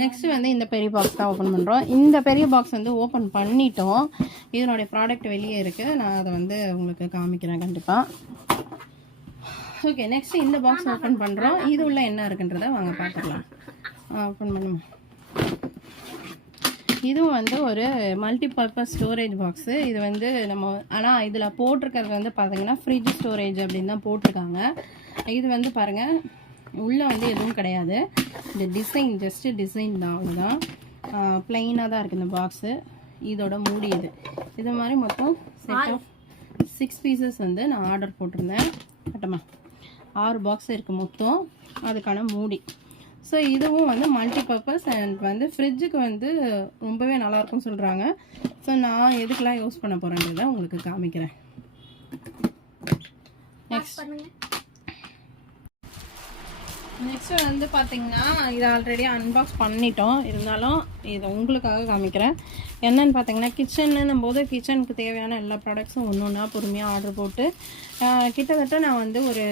Next வந்து இந்த பெரிய பாக்ஸ் தான் ஓப்பன் பண்ணுறோம். இந்த பெரிய பாக்ஸ் வந்து ஓப்பன் பண்ணிட்டோம். இதனுடைய ப்ராடக்ட் வெளியே இருக்குது. நான் அதை வந்து உங்களுக்கு காமிக்கிறேன் கண்டிப்பாக. ஓகே, நெக்ஸ்ட் இந்த பாக்ஸ் ஓப்பன் பண்ணுறோம். இது உள்ள என்ன இருக்குன்றதை வாங்க பார்த்துக்கலாம். ஓப்பன் பண்ணுமா. இதுவும் வந்து ஒரு மல்டி பர்பஸ் ஸ்டோரேஜ் பாக்ஸு. இது வந்து நம்ம ஆனால் இதில் போட்டிருக்கிறது வந்து பார்த்தீங்கன்னா ஃப்ரிட்ஜ் ஸ்டோரேஜ் அப்படின்னு தான் போட்டிருக்காங்க. இது வந்து பாருங்கள், உள்ளே வந்து எதுவும் கிடையாது. இந்த டிசைன் ஜஸ்ட்டு டிசைன் தான், அவ்வளோதான். ப்ளைனாக தான் இருக்குது இந்த பாக்ஸு. இதோட மூடி இது மாதிரி மொத்தம் செட் ஆஃப் 6 பீசஸ் வந்து நான் ஆர்டர் போட்டிருந்தேன். கட்டமா 6 பாக்ஸ் இருக்குது மொத்தம். அதுக்கான மூடி. ஸோ இதுவும் வந்து மல்டி பர்பஸ் அண்ட் வந்து ஃப்ரிட்ஜுக்கு வந்து ரொம்பவே நல்லாயிருக்கும்னு சொல்கிறாங்க. ஸோ நான் எதுக்கெலாம் யூஸ் பண்ண போகிறேன்றதை உங்களுக்கு காமிக்கிறேன். நெக்ஸ்ட் வந்து பார்த்தீங்கன்னா இதை ஆல்ரெடி அன்பாக்ஸ் பண்ணிட்டோம். இருந்தாலும் இதை உங்களுக்காக காமிக்கிறேன். என்னன்னு பார்த்தீங்கன்னா கிச்சன்னும் போது கிச்சனுக்கு தேவையான எல்லா ப்ராடக்ட்ஸும் ஒன்று ஒன்றா பொறுமையாக ஆர்டர் போட்டு கிட்டத்தட்ட நான் வந்து ஒரு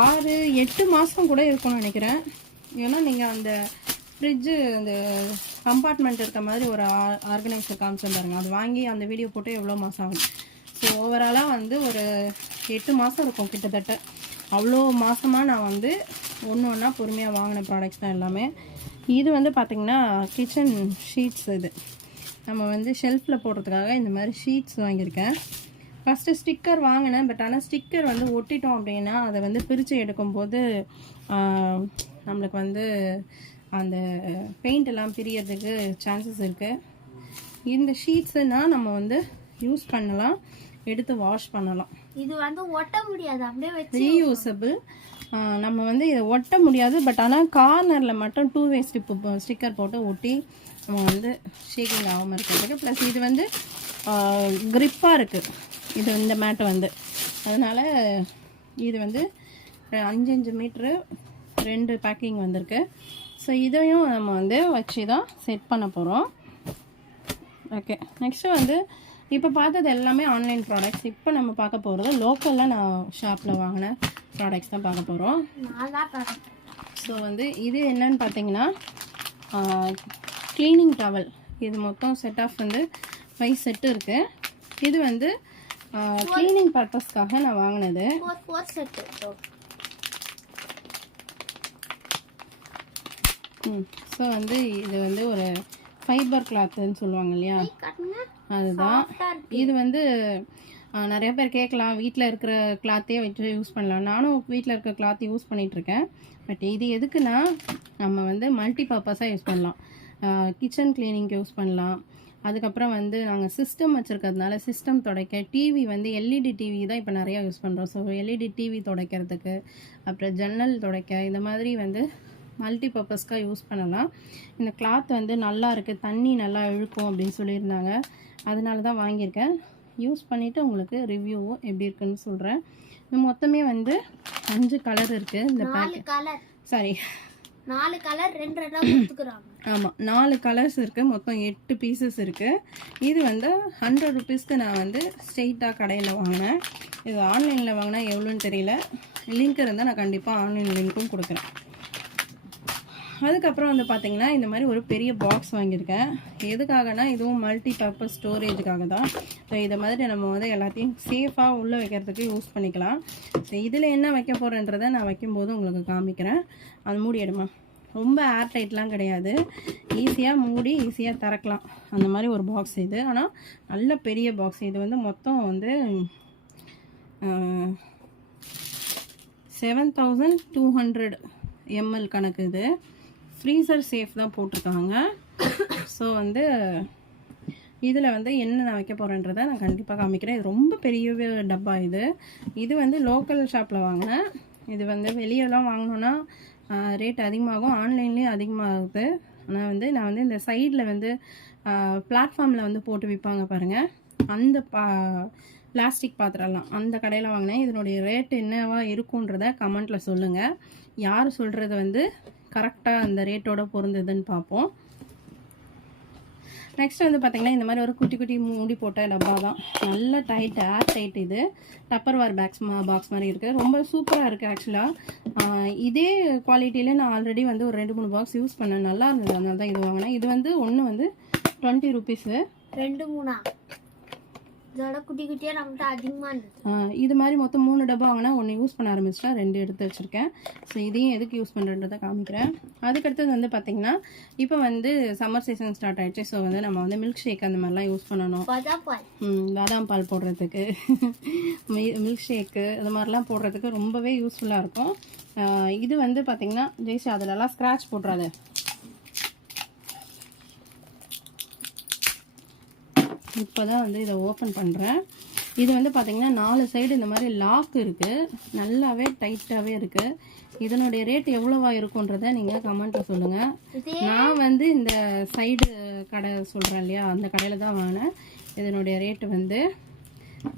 6-8 மாதம் கூட இருக்கும்னு நினைக்கிறேன். ஏன்னா நீங்கள் அந்த ஃப்ரிட்ஜு அந்த கம்பார்ட்மெண்ட் இருக்க மாதிரி ஒரு ஆர்கனைசர் காமிச்சு பாருங்க. அது வாங்கி அந்த வீடியோ போட்டு எவ்வளோ மாதம் ஆகும். ஸோ ஓவராலாக வந்து ஒரு 8 மாதம் இருக்கும் கிட்டத்தட்ட. அவ்வளோ மாதமாக நான் வந்து ஒன்று ஒன்றா பொறுமையாக வாங்கின ப்ராடக்ட்ஸ் தான் எல்லாமே. இது வந்து பார்த்திங்கன்னா கிச்சன் ஷீட்ஸ். இது நம்ம வந்து ஷெல்ஃபில் போடுறதுக்காக இந்த மாதிரி ஷீட்ஸ் வாங்கியிருக்கேன். ஃபஸ்ட்டு ஸ்டிக்கர் வாங்கினேன். பட் ஆனால் ஸ்டிக்கர் வந்து ஒட்டிட்டோம் அப்படின்னா அதை வந்து பிரித்து எடுக்கும்போது நம்மளுக்கு வந்து அந்த பெயிண்ட் எல்லாம் பிரியறதுக்கு சான்சஸ் இருக்குது. இந்த ஷீட்ஸுனால் நம்ம வந்து யூஸ் பண்ணலாம், எடுத்து வாஷ் பண்ணலாம். இது வந்து ஒட்ட முடியாது, அப்படியே வச்சு ரீயூசபிள். நம்ம வந்து இதை ஒட்ட முடியாது. பட் ஆனால் கார்னரில் மட்டும் 2-வே ஸ்டிக்கர் போட்டு ஒட்டி நம்ம வந்து ஷேக்கிங் ஆகாமல் இருக்கிறதுக்கு. ப்ளஸ் இது வந்து க்ரிப்பாக இருக்குது இது இந்த மேட்டு வந்து. அதனால் இது வந்து 5 மீட்ரு 2 பேக்கிங் வந்திருக்கு. ஸோ இதையும் நம்ம வந்து வச்சு தான் செட் பண்ண போகிறோம். ஓகே, நெக்ஸ்ட்டு வந்து இப்போ பார்த்தது எல்லாமே ஆன்லைன் ப்ராடக்ட்ஸ். இப்போ நம்ம பார்க்க போகிறது லோக்கலில் நான் ஷாப்பில் வாங்கின ப்ராடக்ட்ஸ் தான் பார்க்க போகிறோம். ஸோ வந்து இது என்னன்னு பார்த்தீங்கன்னா க்ளீனிங் டவல். இது மொத்தம் செட் ஆஃப் வந்து 5 செட்டு இருக்குது. இது வந்து க்ளீனிங் பர்பஸ்க்காக நான் வாங்கினது. ஸோ வந்து இது வந்து ஒரு ஃபைபர் கிளாத்துன்னு சொல்லுவாங்க இல்லையா, அதுதான். இது வந்து நிறைய பேர் கேட்கலாம், வீட்டில் இருக்கிற கிளாத்தே வச்சு யூஸ் பண்ணலாம். நானும் வீட்டில் இருக்கிற கிளாத் யூஸ் பண்ணிகிட்ருக்கேன். பட் இது எதுக்குன்னா நம்ம வந்து மல்டி பர்பஸாக யூஸ் பண்ணலாம். கிச்சன் கிளீனிங்க்கு யூஸ் பண்ணலாம். அதுக்கப்புறம் வந்து நாங்கள் சிஸ்டம் வச்சுருக்கிறதுனால சிஸ்டம் துடைக்க, டிவி வந்து எல்இடி டிவி தான் இப்போ நிறையா யூஸ் பண்ணுறோம். ஸோ எல்இடி டிவி துடைக்கிறதுக்கு, அப்புறம் ஜன்னல் துடைக்க, இந்த மாதிரி வந்து மல்டி பர்பஸ்க்காக யூஸ் பண்ணலாம். இந்த கிளாத் வந்து நல்லா இருக்குது, தண்ணி நல்லா இழுக்கும் அப்படின்னு சொல்லியிருந்தாங்க. அதனால தான் வாங்கியிருக்கேன். யூஸ் பண்ணிவிட்டு உங்களுக்கு ரிவ்யூவும் எப்படி இருக்குன்னு சொல்கிறேன். இது மொத்தமே வந்து 5 கலர் இருக்குது இந்த பேக்கெட். சாரி 4 கலர் 2 கொடுத்துக்கிறாங்க. ஆமாம், 4 கலர்ஸ் இருக்குது. மொத்தம் 8 பீசஸ் இருக்குது. இது வந்து 100 ருபீஸ்க்கு நான் வந்து ஸ்ட்ரெயிட்டாக கடையில் வாங்கினேன். இது ஆன்லைனில் வாங்கினா எவ்வளோன்னு தெரியல. லிங்க் இருந்தால் நான் கண்டிப்பாக ஆன்லைன் லிங்க்கும் கொடுக்குறேன். அதுக்கப்புறம் வந்து பார்த்திங்கன்னா இந்த மாதிரி ஒரு பெரிய பாக்ஸ் வாங்கியிருக்கேன். எதுக்காகனா இதுவும் மல்டி பர்பஸ் ஸ்டோரேஜுக்காக தான். ஸோ இதை மாதிரி நம்ம வந்து எல்லாத்தையும் சேஃபாக உள்ளே வைக்கிறதுக்கு யூஸ் பண்ணிக்கலாம். ஸோ இதில் என்ன வைக்க போகிறேன்றதை நான் வைக்கும்போது உங்களுக்கு காமிக்கிறேன். அது மூடி எடுமா, ரொம்ப ஏர் டைட்லாம் கிடையாது. ஈஸியாக மூடி ஈஸியாக திறக்கலாம் அந்த மாதிரி ஒரு பாக்ஸ் இது. ஆனால் நல்ல பெரிய பாக்ஸ். இது வந்து மொத்தம் வந்து 7200 ml கணக்கு. இது ஃப்ரீசர் சேஃப் தான் போட்டிருக்காங்க. ஸோ வந்து இதில் வந்து என்ன நான் வைக்க போகிறேன்றதை நான் கண்டிப்பாக காமிக்கிறேன். இது ரொம்ப பெரிய டப்பா. இது வந்து லோக்கல் ஷாப்பில் வாங்கினேன். இது வந்து வெளியெல்லாம் வாங்கினோன்னா ரேட் அதிகமாகும், ஆன்லைன்லேயும் அதிகமாகுது. ஆனால் வந்து நான் வந்து இந்த சைடில் வந்து பிளாட்ஃபார்மில் வந்து போட்டு விற்பாங்க பாருங்கள், அந்த பிளாஸ்டிக் பாத்திரம்லாம் அந்த கடையில் வாங்கினேன். இதனுடைய ரேட் என்னவா இருக்குன்றத கமெண்ட்டில் சொல்லுங்கள். யார் சொல்கிறது வந்து கரெக்டாக அந்த ரேட்டோட பொருந்ததுன்னு பார்ப்போம். நெக்ஸ்ட் வந்து பார்த்தீங்கன்னா இந்த மாதிரி ஒரு குட்டி குட்டி மூடி போட்ட டப்பா தான், நல்ல டைட், ஏர் டைட். இது டப்பர்வேர் பாக்ஸ் மாதிரி இருக்குது, ரொம்ப சூப்பராக இருக்குது ஆக்சுவலாக. இதே குவாலிட்டியில் நான் ஆல்ரெடி வந்து ஒரு 2-3 பாக்ஸ் யூஸ் பண்ணேன், நல்லா இருந்தது, அதனால தான் இது வாங்கினேன். இது வந்து ஒன்று வந்து 20 ருபீஸு, 2-3 இதோட குட்டி குட்டியாக நம்மகிட்ட அதிகமாக இருந்தது. இது மாதிரி மொத்தம் 3 டப்பா வாங்கினா 1 யூஸ் பண்ண ஆரம்பிச்சிட்டா 2 எடுத்து வச்சுருக்கேன். ஸோ இதையும் எதுக்கு யூஸ் பண்ணுறதை காமிக்கிறேன். அதுக்கடுத்தது வந்து பார்த்திங்கன்னா இப்போ வந்து சம்மர் சீசன் ஸ்டார்ட் ஆகிடுச்சு. ஸோ வந்து நம்ம வந்து மில்க் ஷேக் அந்த மாதிரிலாம் யூஸ் பண்ணணும். பாதாம் பால் போடுறதுக்கு, மில்க் ஷேக்கு இந்த மாதிரிலாம் போடுறதுக்கு ரொம்பவே யூஸ்ஃபுல்லாக இருக்கும். இது வந்து பார்த்திங்கன்னா ஜெய்சி அதிலலாம் ஸ்க்ராட்ச் போட்டுறாது. இப்போ தான் வந்து இதை ஓப்பன் பண்ணுறேன். இது வந்து பார்த்திங்கன்னா 4 சைடு இந்த மாதிரி லாக் இருக்குது, நல்லாவே டைட்டாகவே இருக்குது. இதனுடைய ரேட் எவ்வளோவா இருக்குன்றதை நீங்கள் கமெண்ட்டில் சொல்லுங்கள். நான் வந்து இந்த சைடு கடை சொல்கிறேன் இல்லையா, அந்த கடையில் தான் வாங்கினேன். இதனுடைய ரேட்டு வந்து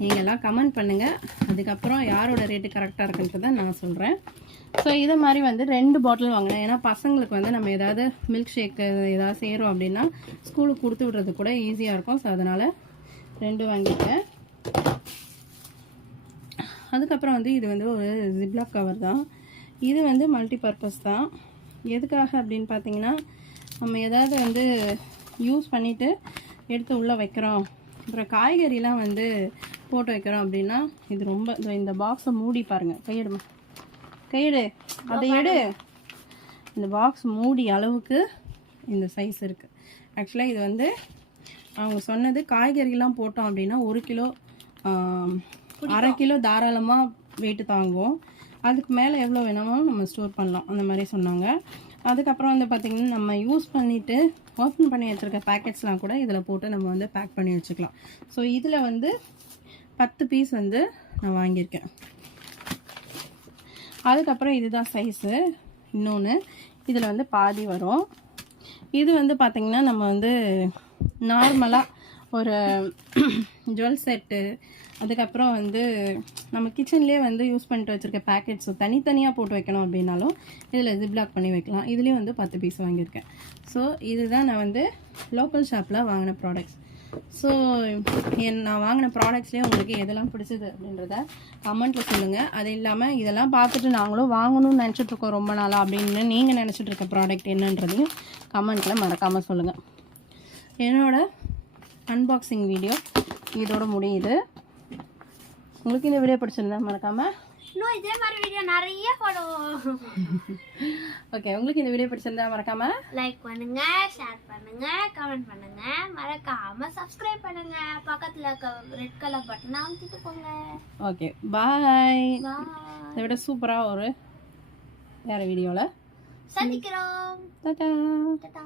நீங்கள்லாம் கமெண்ட் பண்ணுங்கள், அதுக்கப்புறம் யாரோட ரேட்டு கரெக்டாக இருக்குன்றதை நான் சொல்கிறேன். ஸோ இதை மாதிரி வந்து 2 பாட்டில் வாங்கினேன். ஏன்னா பசங்களுக்கு வந்து நம்ம ஏதாவது மில்க் ஷேக்கு ஏதாவது செய்கிறோம் அப்படின்னா ஸ்கூலுக்கு கொடுத்து விட்றது கூட ஈஸியாக இருக்கும். ஸோ அதனால் 2 வாங்கிட்டேன். அதுக்கப்புறம் வந்து இது வந்து ஒரு ஜிப்லாக் கவர் தான். இது வந்து மல்டி பர்பஸ் தான். எதுக்காக அப்படின்னு பார்த்தீங்கன்னா, நம்ம ஏதாவது வந்து யூஸ் பண்ணிவிட்டு எடுத்து உள்ளே வைக்கிறோம், அப்புறம் காய்கறிலாம் வந்து போட்டு வைக்கிறோம் அப்படின்னா இது ரொம்ப, இந்த பாக்ஸை மூடி பாருங்கள், கையெடுமா கையெடு, அதை எடு. இந்த பாக்ஸ் மூடி அளவுக்கு இந்த சைஸ் இருக்குது. ஆக்சுவலாக இது வந்து அவங்க சொன்னது காய்கறிலாம் போட்டோம் அப்படின்னா 1 கிலோ 1/2 கிலோ தாராளமாக வெயிட்டு தாங்கும். அதுக்கு மேலே எவ்வளோ வேணுமோ நம்ம ஸ்டோர் பண்ணலாம், அந்த மாதிரி சொன்னாங்க. அதுக்கப்புறம் வந்து பார்த்திங்கன்னா நம்ம யூஸ் பண்ணிவிட்டு ஓப்பன் பண்ணி வச்சுருக்க பேக்கெட்ஸ்லாம் கூட இதில் போட்டு நம்ம வந்து பேக் பண்ணி வச்சுக்கலாம். ஸோ இதில் வந்து 10 பீஸ் வந்து நான் வாங்கியிருக்கேன். அதுக்கப்புறம் இதுதான் சைஸு. இன்னொன்று இதில் வந்து பாதி வரும். இது வந்து பார்த்திங்கன்னா நம்ம வந்து நார்மலாக ஒரு ஜுவல் செட்டு, அதுக்கப்புறம் வந்து நம்ம கிச்சன்லேயே வந்து யூஸ் பண்ணிட்டு வச்சுருக்க பேக்கெட்ஸு தனித்தனியாக போட்டு வைக்கணும் அப்படின்னாலும் இதில் ஜிப்லாக் பண்ணி வைக்கலாம். இதுலேயும் வந்து 10 பீஸ் வாங்கியிருக்கேன். ஸோ இதுதான் நான் வந்து லோக்கல் ஷாப்பில் வாங்கின ப்ராடக்ட்ஸ். ஸோ நான் வாங்கின ப்ராடக்ட்ஸ்லேயே உங்களுக்கு எதெல்லாம் பிடிச்சது அப்படின்றத கமெண்ட்டில் சொல்லுங்கள். அது இல்லாமல் இதெல்லாம் பார்த்துட்டு நாங்களும் வாங்கணும்னு நினச்சிட்ருக்கோம் ரொம்ப நாளாக அப்படின்னு நீங்கள் நினச்சிட்டு இருக்க ப்ராடக்ட் என்னன்றதையும் கமெண்ட்டில் மறக்காமல் சொல்லுங்கள். என்னோடய அன்பாக்சிங் வீடியோ இதோட முடியுது. உங்களுக்கு இந்த வீடியோ பிடிச்சிருந்தா மறக்காமல் இன்னும் இதே மாதிரி வீடியோ நிறைய போடுவோம். ஓகே, உங்களுக்கு இந்த வீடியோ பிடிச்சிருந்தா மறக்காம லைக் பண்ணுங்க, ஷேர் பண்ணுங்க, கமெண்ட் பண்ணுங்க, மறக்காம சப்ஸ்கிரைப் பண்ணுங்க. பக்கத்துல இருக்க ரெட் கலர் பட்டனை அமுத்திட்டு போங்க. ஓகே, பாய். பாய். இதை விட சூப்பரா ஒரு வேற வீடியோல சந்திக்கிறோம். டாடா. டாடா.